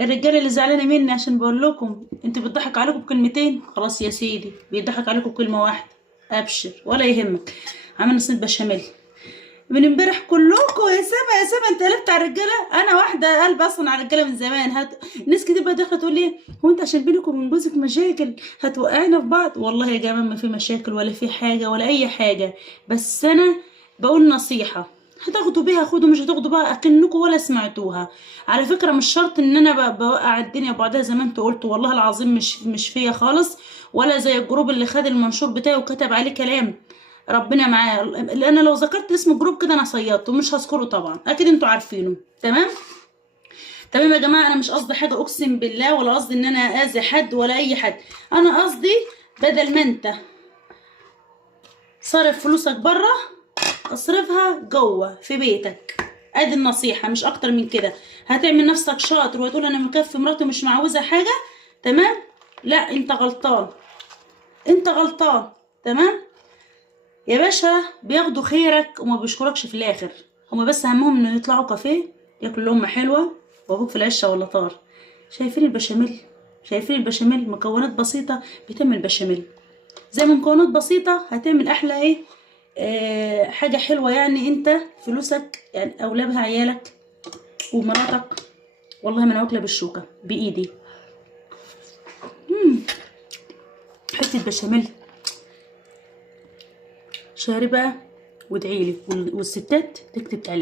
الرجاله اللي زعلانه مني عشان بقول لكم انتوا بيضحك عليكم بكلمتين، خلاص يا سيدي بيضحك عليكم بكلمه واحده، ابشر ولا يهمك. عملنا صينيه بشاميل من امبارح كلكم يا سما يا سما، انت قلبت على الرجاله. انا واحده قلب اصلا على الرجاله من زمان. ناس كتير بقى داخله تقول لي هو انت عشان بينك وبين جوزك مشاكل هتوقعنا في بعض؟ والله يا جماعه ما في مشاكل ولا في حاجه ولا اي حاجه، بس انا بقول نصيحه، هتاخدوا بيها خدوا، مش هتاخدوا بقى اكنكم ولا سمعتوها. على فكره مش شرط ان انا بوقع الدنيا بعدها زي ما انتوا قلتوا، والله العظيم مش فيا خالص، ولا زي الجروب اللي خد المنشور بتاعي وكتب عليه كلام. ربنا معاه، لان لو ذكرت اسم جروب كده انا صيدته ومش هذكره طبعا، اكيد انتوا عارفينه. تمام تمام يا جماعه، انا مش قصدي حاجه اقسم بالله، ولا قصدي ان انا اذي حد ولا اي حد. انا قصدي بدل ما انت صرف فلوسك بره اصرفها جوه في بيتك. ادي النصيحه مش اكتر من كده. هتعمل نفسك شاطر وتقول انا مكفي مراتي مش معوزه حاجه، تمام؟ لا انت غلطان، انت غلطان. تمام يا باشا، بياخدوا خيرك وما بيشكركش في الاخر. هما بس همهم انه يطلعوا كافيه ياكلوا لقمه حلوه وابوك في العشه ولا طار. شايفين البشاميل؟ شايفين البشاميل؟ مكونات بسيطه بتعمل بشاميل، زي ما مكونات بسيطه هتعمل احلى ايه، حاجه حلوه. يعني انت فلوسك يعني اولى بها عيالك ومراتك. والله ما انا واكله بالشوكه بايدي. حته بشاميل شاربه، وادعيلي والستات تكتب تعالى.